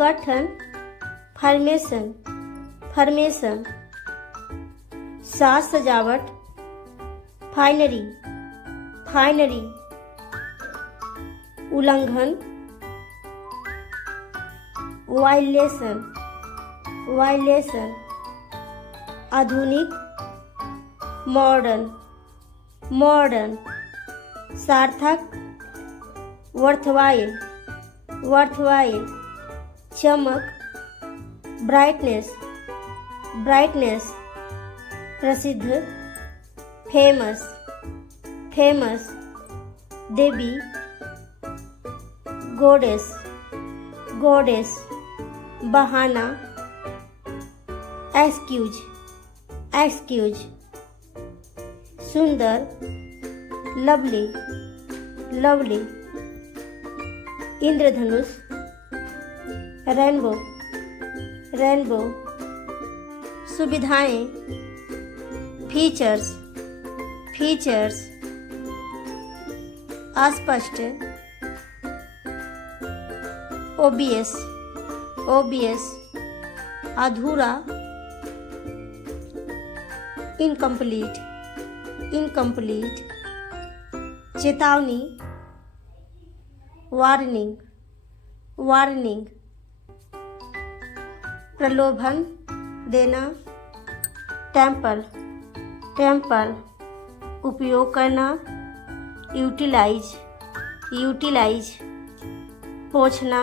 गठन, formation, formation. साज सजावट, फाइनरी, फाइनरी। उल्लंघन, वायलेशन, वायलेशन। आधुनिक, मॉडर्न, मॉडर्न। सार्थक, वर्थवाइल, वर्थवाइल। चमक, ब्राइटनेस, ब्राइटनेस। प्रसिद्ध, फेमस, फेमस। देवी, गॉडेस, गॉडेस। बहाना, एक्सक्यूज, एक्सक्यूज। सुंदर, लवली, लवली। इंद्रधनुष, रेनबो, रेनबो। सुविधाएं, फीचर्स, फीचर्स। अस्पष्ट, ओबियस, ओबियस। अधूरा, इनकम्प्लीट, इनकम्प्लीट। चेतावनी, वार्निंग, वार्निंग। प्रलोभन देना, टेम्पल, टेम्पल। उपयोग करना, यूटिलाइज, यूटिलाइज। पोंछना,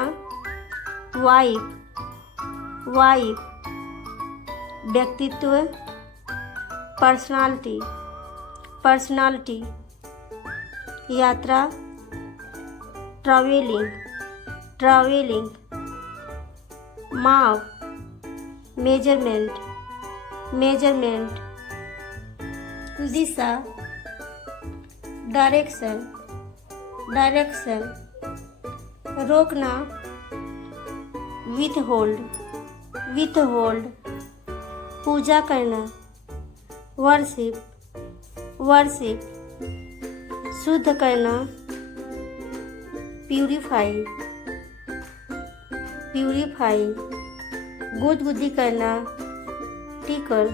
वाइप, वाइप। व्यक्तित्व, पर्सनालिटी, पर्सनालिटी। यात्रा, ट्रैवलिंग, ट्रैवलिंग। माप, मेजरमेंट, मेजरमेंट। दिशा, डायरेक्शन, डायरेक्शन। रोकना, विथहोल्ड, विथहोल्ड। पूजा करना, वर्शिप, वर्शिप। शुद्ध करना, प्यूरिफाई, प्यूरिफाई। गुदगुदी करना, टिकल,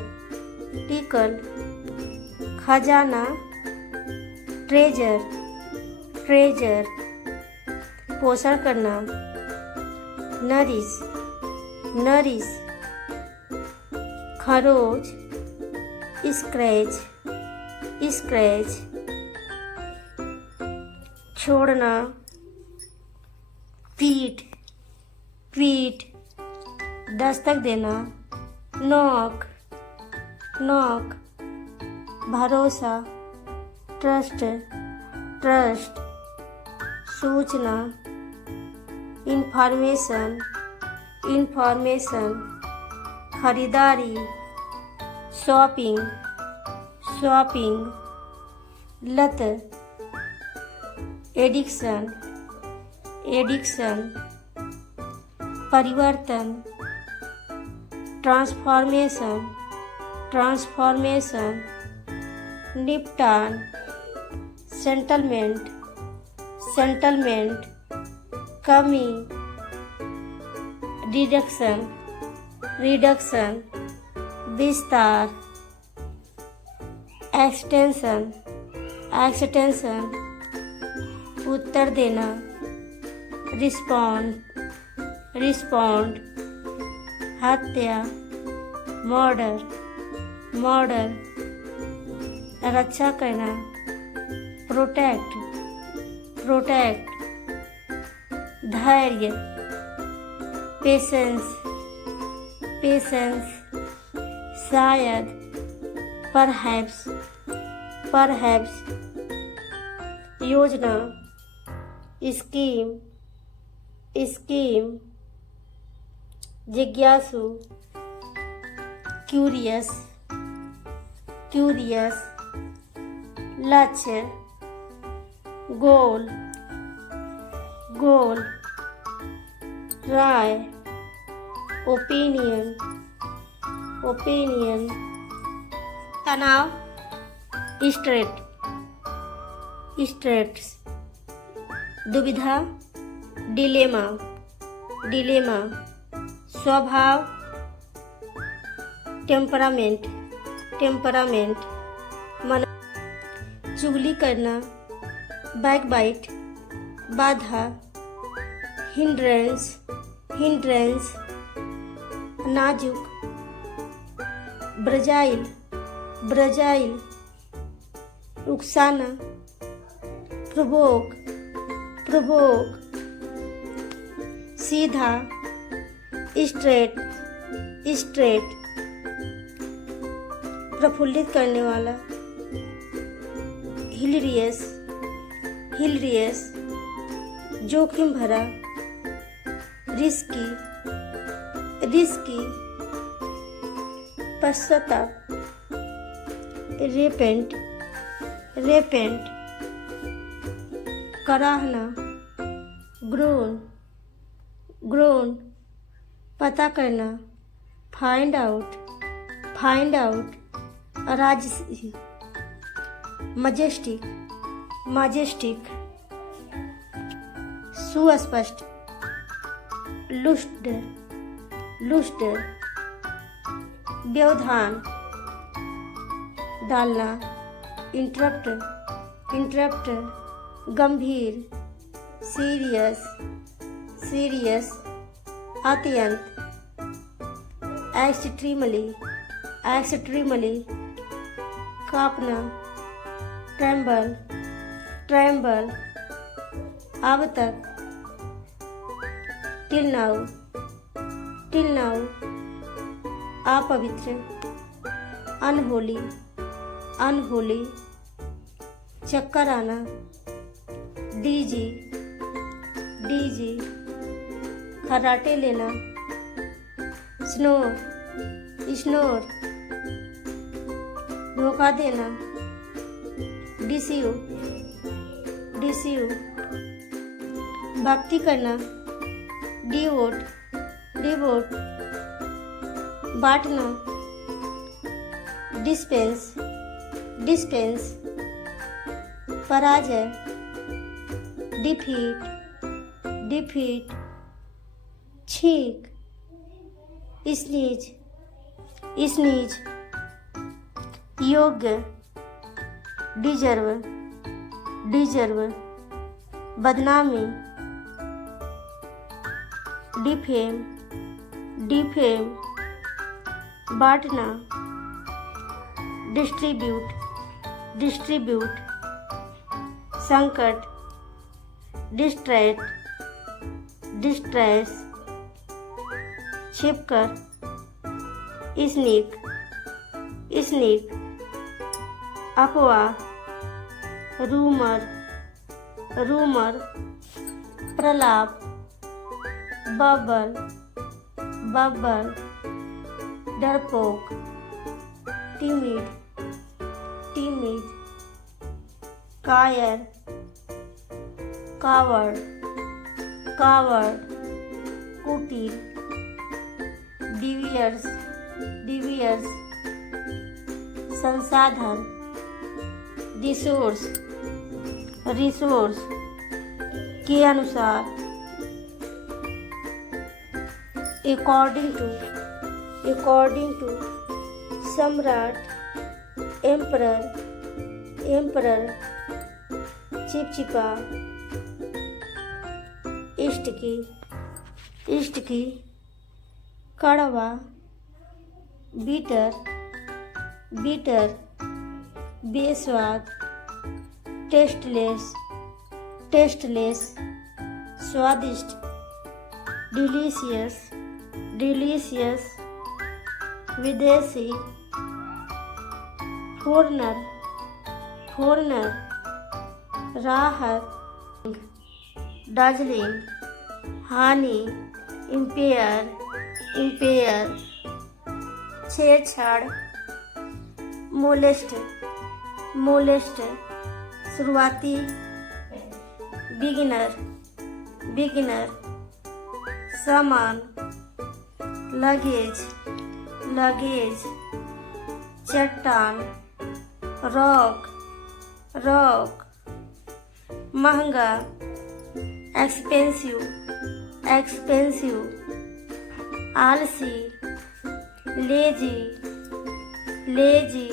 टिकल। खजाना, ट्रेजर, ट्रेजर। पोषण करना, नरिश, नरिश। खरोच, स्क्रैच, स्क्रैच। छोड़ना, पीठ, पीठ। दस्तक देना, नॉक, नॉक। भरोसा, ट्रस्ट, ट्रस्ट। सूचना, इंफॉर्मेशन, इंफॉर्मेशन। खरीदारी, शॉपिंग, शॉपिंग। लत, एडिक्शन, एडिक्शन। परिवर्तन, ट्रांसफॉर्मेशन, ट्रांसफॉर्मेशन। निपटान, सेटलमेंट, सेटलमेंट। कमी, रिडक्शन, रिडक्शन। विस्तार, एक्सटेंशन, एक्सटेंशन। उत्तर देना, रिस्पॉन्ड, रिस्पॉन्ड। हत्या, मर्डर, मर्डर। रक्षा करना, प्रोटेक्ट, प्रोटेक्ट। धैर्य, पेशेंस, पेशेंस। शायद, परहैप्स, परहैप्स। योजना, स्कीम, स्कीम। जिज्ञासु, क्यूरियस, क्यूरियस। लक्ष्य, गोल, गोल। राय, ओपिनियन, ओपिनियन। तनाव, स्ट्रेट, स्ट्रेट्स। दुविधा, डिलेमा, डिलेमा। स्वभाव, टेम्परामेंट, टेम्परामेंट। मन, चुगली करना, बैकबाइट, बाधा, हिंड्रेंस, हिंड्रेंस। नाजुक, ब्रजाइल, ब्रजाइल। उकसाना, प्रोवोक, प्रोवोक। सीधा, स्ट्रेट, स्ट्रेट। प्रफुल्लित करने वाला, हिलेरियस, हिलेरियस। जोखिम भरा, रिस्की, रिस्की। पश्चाताप, रेपेंट, रेपेंट। कराहना, ग्रोन, ग्रोन। पता करना, फाइंड आउट, फाइंड आउट। राजसी, मजेस्टिक, मजेस्टिक। सुस्पष्ट, लुष्ट, लुष्ट। व्यवधान, डालना, इंटरप्ट, इंटरप्ट। गंभीर, सीरियस, सीरियस। अत्यंत, एक्सट्रीमली, एक्सट्रीमली। कांपना, ट्रेम्बल, ट्रेम्बल। अब तक, टिल नाउ, टिल नाउ। अपवित्र, अनहोली, अनहोली। चक्कर आना, डीजी, डीजी। खर्राटे लेना, स्नोर, स्नोर। धोखा देना, डिसीव, डिसीव। भक्ति करना, डिवोट, डिवोट। बांटना, डिस्पेंस, डिस्पेंस। पराजय, डिफीट, डिफीट। छींक, स्नीज, स्नीज। योग्य, डिजर्व, डिजर्व। बदनामी, डिफेम, डिफेम। बांटना, डिस्ट्रीब्यूट, डिस्ट्रीब्यूट। संकट, डिस्ट्रैट, डिस्ट्रेस। छिपकर, स्नीक, स्नीक। अफवाह, रूमर, रूमर। प्रलाप, बबल, बबल। डरपोक, टिमिड, टिमिड। कायर, कावर्ड, कावर्ड। कुटिल, डिवियर्स, डिवियर्स। संसाधन, रिसोर्स, रिसोर्स। के अनुसार, अकॉर्डिंग टू, अकॉर्डिंग टू। सम्राट, एम्परर, एम्परर। चिपचिपा, इष्ट की, इष्ट की। कड़वा, बीटर, बीटर। बेस्वाद, टेस्टलेस, टेस्टलेस। स्वादिष्ट, डिलीशियस, डिलीशियस। विदेशी, फॉरनर, फॉरनर। राहत, दार्जिलिंग। हानि, इम्पेयर, इम्पेयर। छेड़छाड़, मोलेस्ट, मोलेस्ट। शुरुआती, बिगिनर, बिगिनर। सामान, लगेज, लगेज। चट्टान, रॉक, रॉक। महंगा, एक्सपेंसिव, एक्सपेंसिव। आलसी, लेजी, लेजी,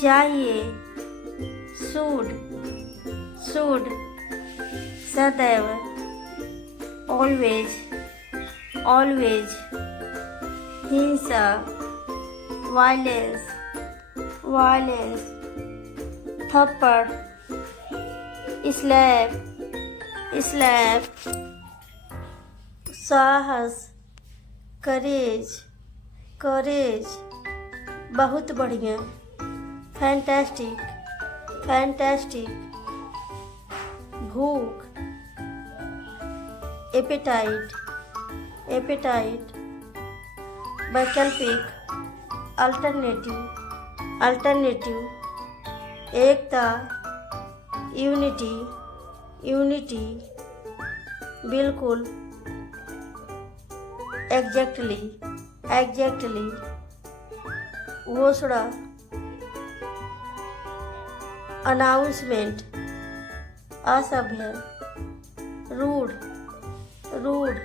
चाहिए, शुड, शुड, सदैव, ऑलवेज, ऑलवेज, हिंसा, वायलेंस, वायलेंस, थप्पड़, स्लैप, स्लैप, साहस, करेज, करेज, बहुत बढ़िया, फैंटास्टिक, फैंटास्टिक, भूख, एपेटाइट, एपेटाइट, वैकल्पिक, अल्टरनेटिव, अल्टरनेटिव, एकता, यूनिटी, यूनिटी, बिल्कुल, एग्जैक्टली, एग्जैक्टली, घोषणा, अनाउंसमेंट, असभ्य, रूड, रूड,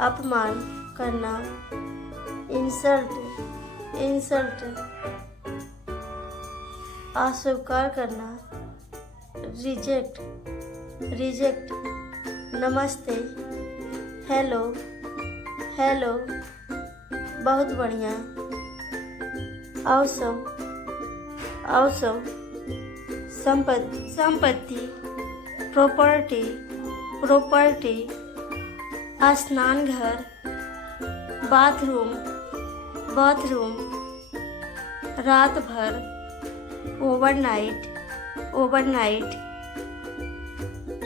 अपमान करना, इंसल्ट, इंसल्ट, अस्वीकार करना, रिजेक्ट, रिजेक्ट, नमस्ते, हेलो, हेलो, बहुत बढ़िया, ऑसम, ऑसम, संपत्ति, संपत्ति, प्रॉपर्टी, प्रॉपर्टी, स्नान घर, बाथरूम, बाथरूम, रात भर, ओवरनाइट, ओवरनाइट,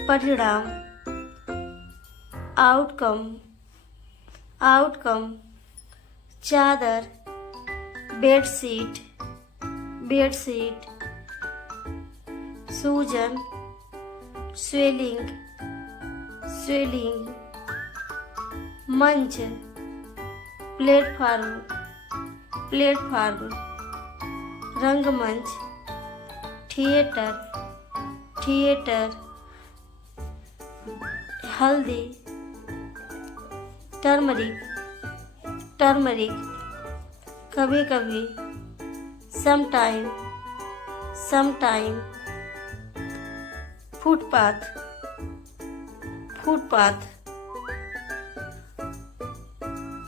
परिणाम, आउटकम, आउटकम, चादर, बेडशीट, बेडशीट, सूजन, स्वेलिंग, स्वेलिंग, मंच, प्लेटफार्म, प्लेटफार्म, रंगमंच, थिएटर, थिएटर, हल्दी, टर्मरिक, टर्मरिक, कभी कभी, समटाइम, समटाइम, फुटपाथ, फुटपाथ,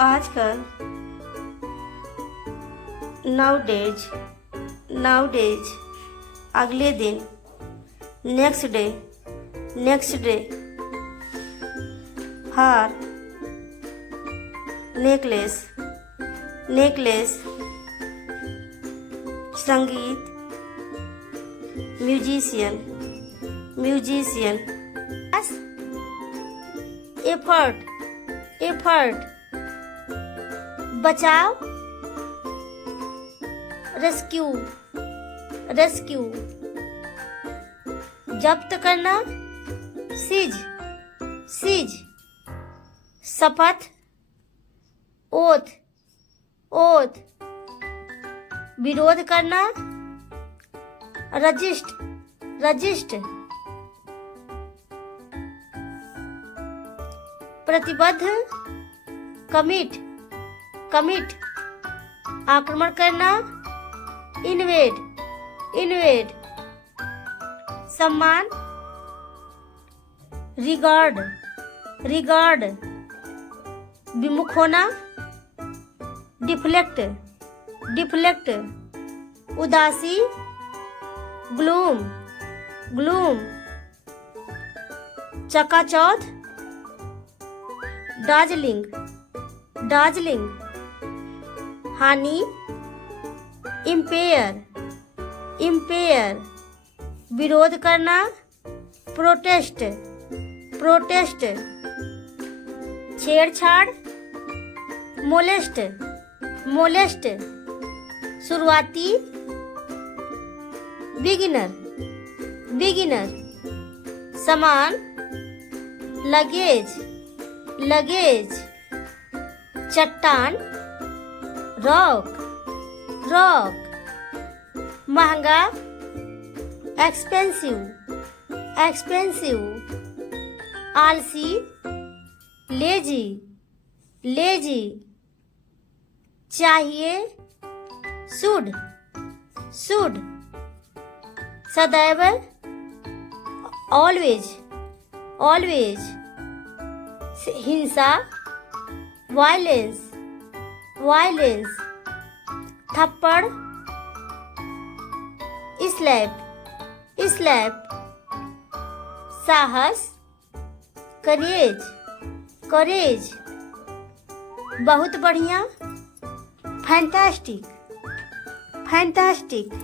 आजकल, नाउडेज, नाउडेज, अगले दिन, नेक्स्ट डे, नेक्स्ट डे, हार, नेकलेस, नेकलेस, संगीत, म्यूजिशियन, म्यूजिशियन, एफर्ट, एफर्ट, बचाव, रेस्क्यू, रेस्क्यू, जब्त करना, सीज, सीज, शपथ, ओथ, ओथ, विरोध करना, रजिस्ट, रजिस्ट, प्रतिबद्ध, कमिट, कमिट, आक्रमण करना, इन्वेड, इन्वेड, सम्मान, रिगार्ड, रिगार्ड, विमुख होना, डिफ्लेक्ट, डिफ्लेक्ट, उदासी, ग्लूम, ग्लूम, चकाचौंध, दार्जिलिंग, दार्जिलिंग, हानि, इम्पेयर, इम्पेयर, विरोध करना, प्रोटेस्ट, प्रोटेस्ट, छेड़छाड़, मोलेस्ट, मोलेस्ट, शुरुआती, बिगिनर, बिगिनर, सामान, लगेज, लगेज, चट्टान, रॉक, रॉक, महंगा, एक्सपेंसिव, एक्सपेंसिव, आलसी, लेजी, लेजी, चाहिए, शुड, शुड, सदैव, ऑलवेज, ऑलवेज, हिंसा, वायलेंस, वायलेंस, थप्पड़, स्लैप, स्लैप, साहस, करेज, करेज, बहुत बढ़िया, फैंटास्टिक, फैंटास्टिक,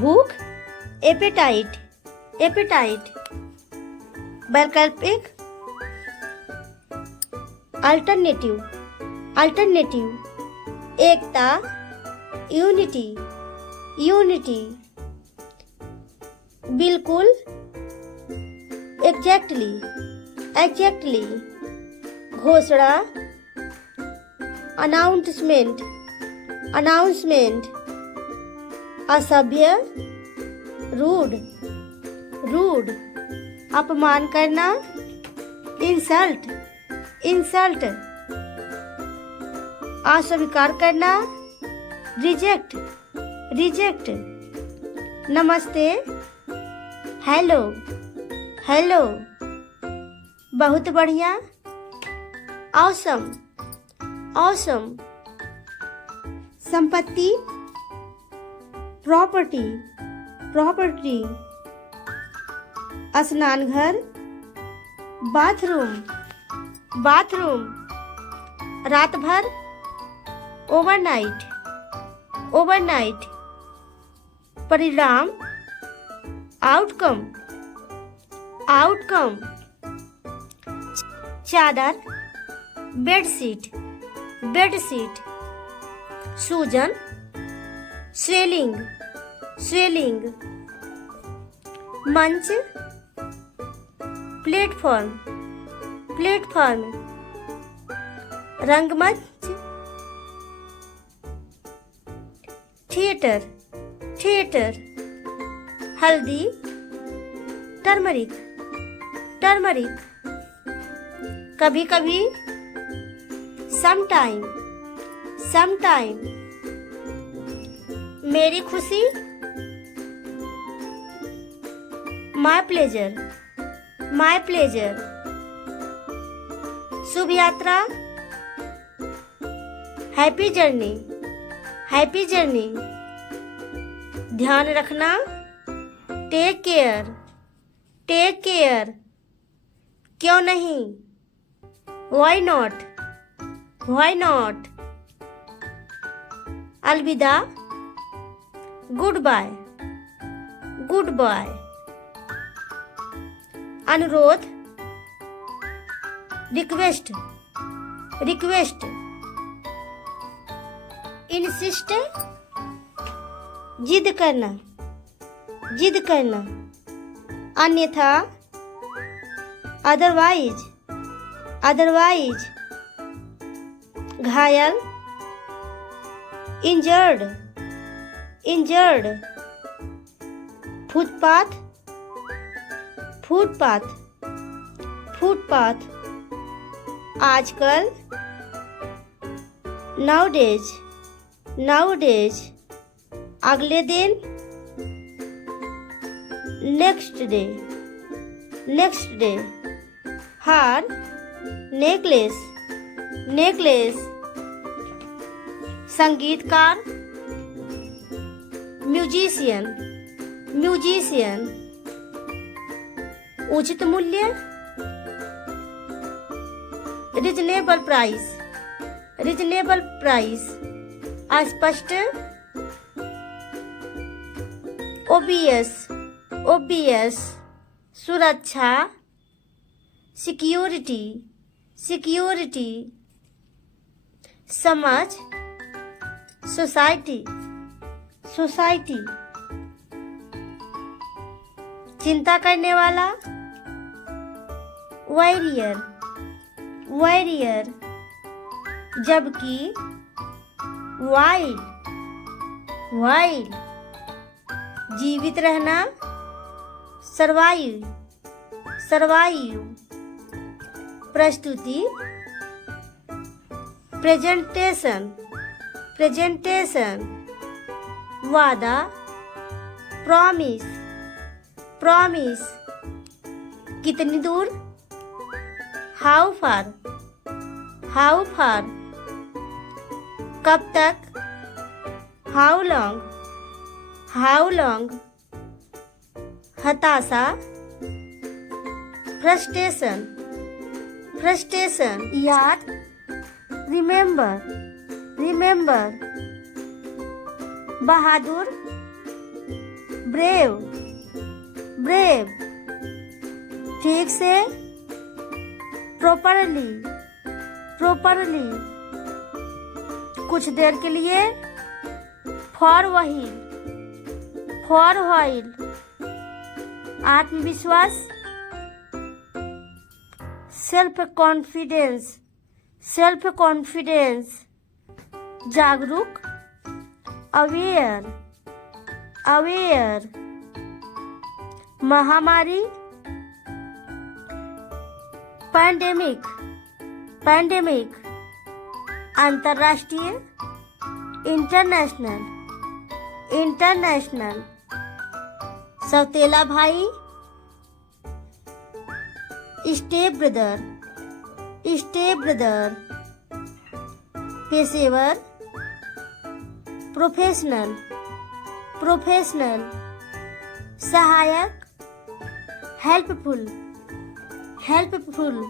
भूख, एपेटाइट, एपेटाइट, वैकल्पिक, अल्टरनेटिव, अल्टरनेटिव, एकता, यूनिटी, यूनिटी, बिल्कुल, एग्जैक्टली, एग्जैक्टली, घोषणा, अनाउंसमेंट, अनाउंसमेंट, असभ्य, रूड, रूड, अपमान करना, इंसल्ट, इंसल्ट, अस्वीकार करना, रिजेक्ट, रिजेक्ट, नमस्ते, हेलो, हेलो, बहुत बढ़िया, ऑसम, ऑसम, संपत्ति, प्रॉपर्टी, प्रॉपर्टी, स्नानघर, बाथरूम, बाथरूम, रात भर, ओवरनाइट, ओवरनाइट, परिणाम, आउटकम, आउटकम, चादर, बेडशीट, बेडशीट, सूजन, स्वेलिंग, स्वेलिंग, मंच, प्लेटफॉर्म, प्लेटफॉर्म, रंगमंच, थिएटर, थिएटर, हल्दी, टर्मरिक, टर्मरिक, कभी कभी, समटाइम, समटाइम, मेरी खुशी, माय प्लेजर, माय प्लेजर, शुभ यात्रा, हैप्पी जर्नी, हैप्पी जर्नी, ध्यान रखना, टेक केयर, टेक केयर, क्यों नहीं, वाई नॉट, वाई नॉट, अलविदा, गुड बाय, गुड बाय, अनुरोध, रिक्वेस्ट, रिक्वेस्ट, इंसिस्ट, जिद करना, जिद करना, अन्यथा, अदरवाइज, अदरवाइज, घायल, injured, injured, footpath, footpath, footpath, आजकल, नाउडेज, नाउडेज, अगले दिन, नेक्स्ट डे, नेक्स्ट डे, हार, नेकलेस, नेकलेस, संगीतकार, म्यूजिशियन, म्यूजिशियन, उचित मूल्य, रिजनेबल प्राइस, रिजनेबल प्राइस, अस्पष्ट, ओबियस, ओबियस, सुरक्षा, सिक्योरिटी, सिक्योरिटी, समझ, सोसाइटी, सोसाइटी, चिंता करने वाला, वॉरियर, वॉरियर, जबकि, वाइल्ड, वाइल्ड, जीवित रहना, सर्वाइव, सर्वाइव, प्रस्तुति, प्रेजेंटेशन, प्रेजेंटेशन, वादा, प्रॉमिस, प्रॉमिस, कितनी दूर, हाउ फार, हाउ फार, कब तक, हाउ लॉन्ग, हाउ लॉन्ग, हताशा, फ्रस्ट्रेशन, फ्रस्ट्रेशन, याद, रिमेंबर, रिमेंबर, बहादुर, ब्रेव, ब्रेव, ठीक से, प्रॉपरली, प्रॉपरली, कुछ देर के लिए, फॉर व्हाइल, फॉर व्हाइल, आत्मविश्वास, सेल्फ कॉन्फिडेंस, सेल्फ कॉन्फिडेंस, जागरूक, अवेयर, अवेयर, महामारी, पैंडेमिक, पैंडेमिक, अंतर्राष्ट्रीय, इंटरनेशनल, इंटरनेशनल, सौतेला भाई, स्टेप ब्रदर, स्टेप ब्रदर, पेशेवर, प्रोफेशनल, प्रोफेशनल, सहायक, हेल्पफुल, हेल्पफुल,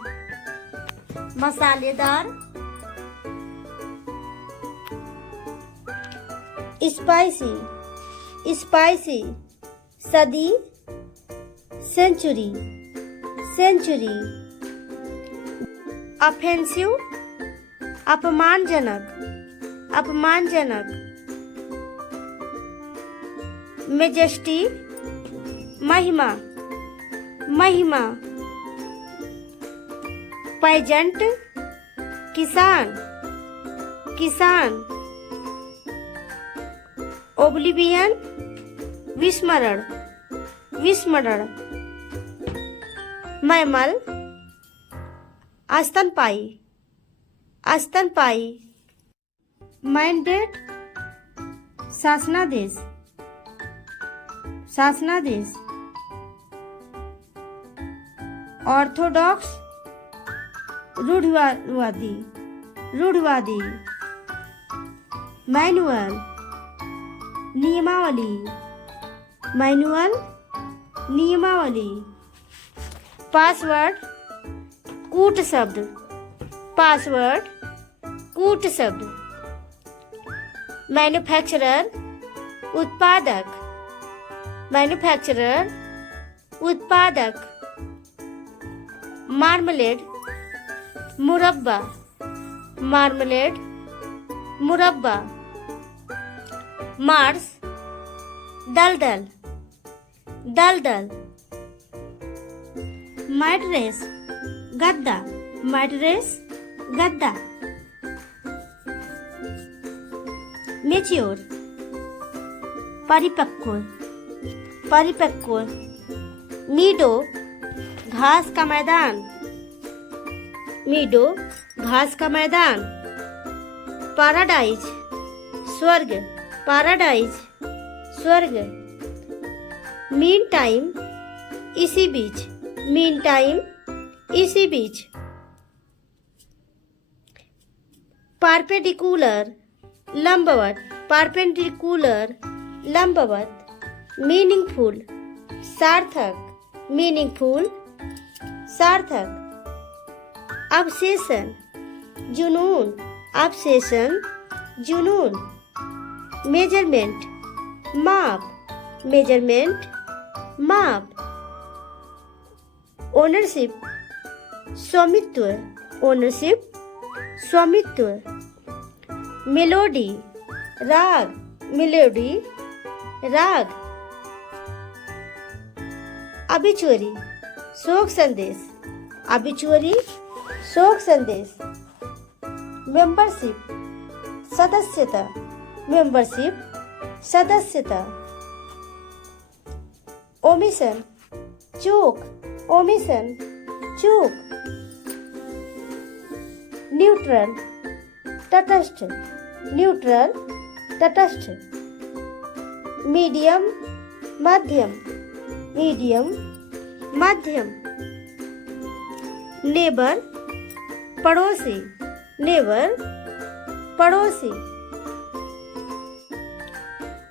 मसालेदार, स्पाइसी, स्पाइसी, सदी, सेंचुरी, सेंचुरी, ऑफेंसिव, अपमानजनक, अपमानजनक, मेजेस्टी, महिमा, महिमा, पैजेंट, किसान, किसान, ओब्लिवियन, विस्मरण, विस्मरण, मैमल, स्तनपायी, स्तनपायी, मैंडेट, शासनादेश, शासनादेश, ऑर्थोडॉक्स, रूढ़िवादी, रूढ़िवादी, मैनुअल, नियमावली, मैनुअल, नियमावली, पासवर्ड, कूट शब्द, पासवर्ड, कूट शब्द, मैन्युफैक्चरर, उत्पादक, मैन्युफैक्चरर, उत्पादक, मार्मलेड, मुरब्बा, मार्मलेड, मुरब्बा, मार्स, दलदल, दलदल, मैट्रेस, गद्दा, मैट्रेस, गद्दा, मैच्योर, परिपक्व, परिपक्व, मीडो, घास का मैदान, मीडो, घास का मैदान, पैराडाइज, स्वर्ग, पैराडाइज, स्वर्ग, मीन टाइम, इसी बीच, मीन टाइम, इसी बीच, परपेंडिकुलर, लंबवत, परपेंडिकुलर, लंबवत, मीनिंगफुल, सार्थक, मीनिंगफुल, सार्थक, ऑब्सेशन, जुनून, ऑब्सेशन, जुनून, मेजरमेंट, माप, मेजरमेंट, माप, ओनरशिप, स्वामित्व, ओनरशिप, स्वामित्व, मेलोडी, राग, मेलोडी, राग, अबिचुअरी, शोक संदेश, अबिचुअरी, शोक संदेश, मेंबरशिप, सदस्यता, मेंबरशिप, सदस्यता, ओमिशन, चूक, ओमिशन, चूक, न्यूट्रल तटस्थ, न्यूट्रल तटस्थ। मीडियम मध्यम, मीडियम मध्यम। नेबर पड़ोसी, नेबर पड़ोसी।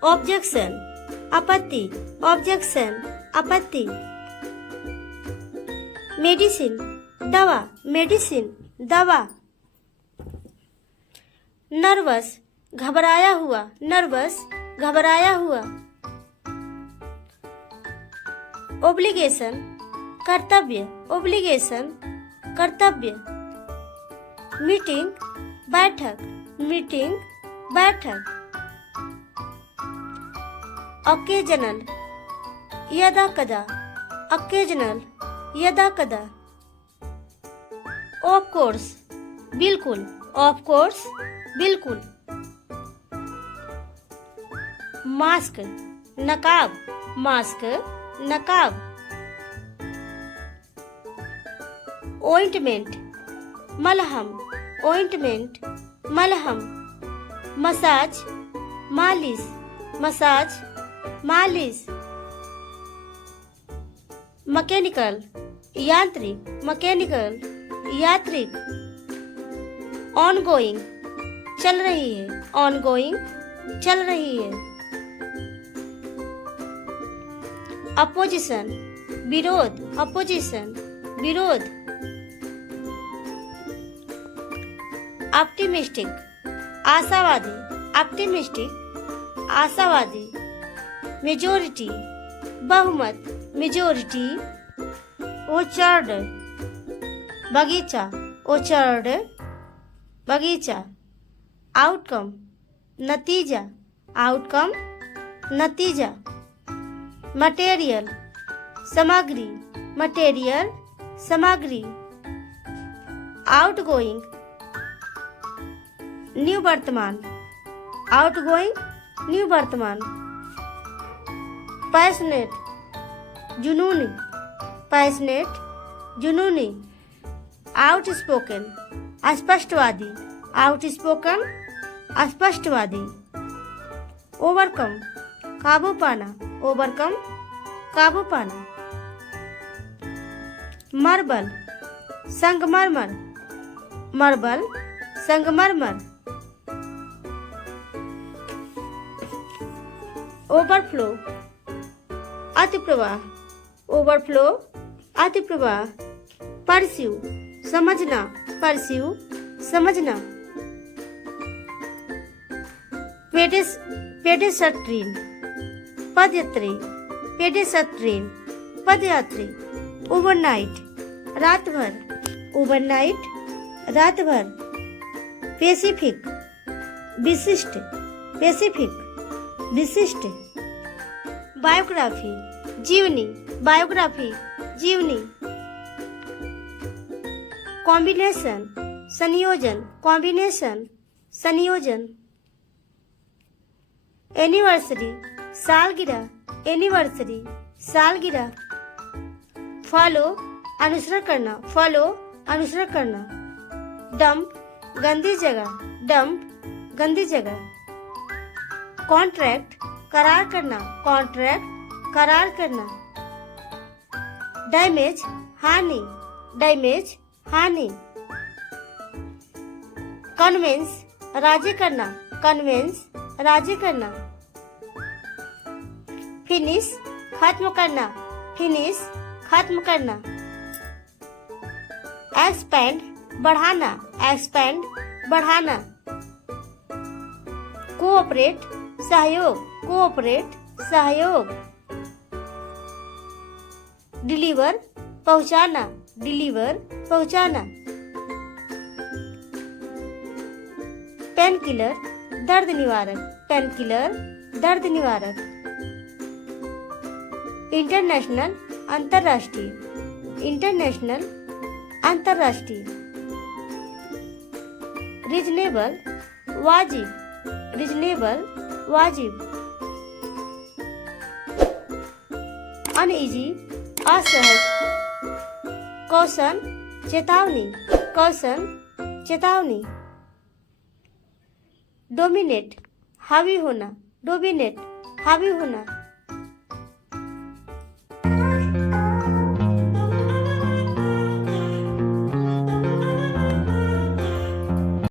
ऑब्जेक्शन आपत्ति, ऑब्जेक्शन आपत्ति। मेडिसिन दवा, मेडिसिन दवा। नर्वस घबराया हुआ, नर्वस घबराया हुआ। ओब्लिगेशन कर्तव्य, ओब्लिगेशन कर्तव्य। मीटिंग बैठक, मीटिंग बैठक। ऑकेजनल यदा कदा, ऑकेजनल यदा कदा। ऑफ कोर्स बिल्कुल, ऑफ कोर्स बिल्कुल। मास्क नकाब, मास्क नकाब। ओइंटमेंट मलहम, ओइंटमेंट मलहम। मसाज मालिश, मसाज मालिश। मैकेनिकल यांत्रिक, मैकेनिकल यांत्रिक। ऑनगोइंग चल रही है, ऑनगोइंग चल रही है। अपोजिशन विरोध, अपोजिशन विरोध। ऑप्टिमिस्टिक आशावादी, ऑप्टिमिस्टिक आशावादी। मेजोरिटी बहुमत, मेजोरिटी। ओर्चर्ड बगीचा, ओर्चर्ड बगीचा। आउटकम नतीजा, आउटकम नतीजा। मटेरियल सामग्री, मटेरियल सामग्री। आउटगोइंग न्यू वर्तमान, आउटगोइंग न्यू वर्तमान। पैशनेट जुनूनी, पैशनेट जुनूनी। आउटस्पोकन स्पष्टवादी, आउटस्पोकन स्पष्टवादी। ओवरकम काबू पाना, ओवरकम काबू पाना। मार्बल संगमरमर, मार्बल संगमरमर। ओवरफ्लो अतिप्रवाह, ओवरफ्लो अतिप्रवाह। परस्यू समझना, परस्यू समझना। पेडेस्ट्रियन पदयात्री, पेडेस्ट्रियन पदयात्री। ओवरनाइट रात भर, ओवरनाइट रात भर। पैसिफिक विशिष्ट, पैसिफिक विशिष्ट। बायोग्राफी जीवनी, बायोग्राफी जीवनी। कॉम्बिनेशन संयोजन, कॉम्बिनेशन संयोजन। एनिवर्सरी सालगिरह, एनिवर्सरी सालगिरह। फॉलो अनुसरण करना, फॉलो अनुसरण करना। डंप गंदी जगह, डंप गंदी जगह। कॉन्ट्रैक्ट करार करना, कॉन्ट्रैक्ट करार करना। डैमेज हानि, डैमेज हानि। कन्वेंस राजी करना, कन्वेंस राजी करना। फिनिश खत्म करना, फिनिश खत्म करना। एक्सपेंड बढ़ाना, एक्सपेंड बढ़ाना। कोऑपरेट सहयोग, कोऑपरेट सहयोग। डिलीवर पहुंचाना, डिलीवर पहुंचाना। पेन किलर दर्द निवारक, पेन किलर दर्द निवारक। इंटरनेशनल अंतर्राष्ट्रीय, इंटरनेशनल अंतर्राष्ट्रीय। रिजनेबल वाजिब, रिजनेबल वाजिब। अनईजी असहज। कौशन चेतावनी, कौशन चेतावनी। डोमिनेट हावी होना, डोमिनेट हावी होना।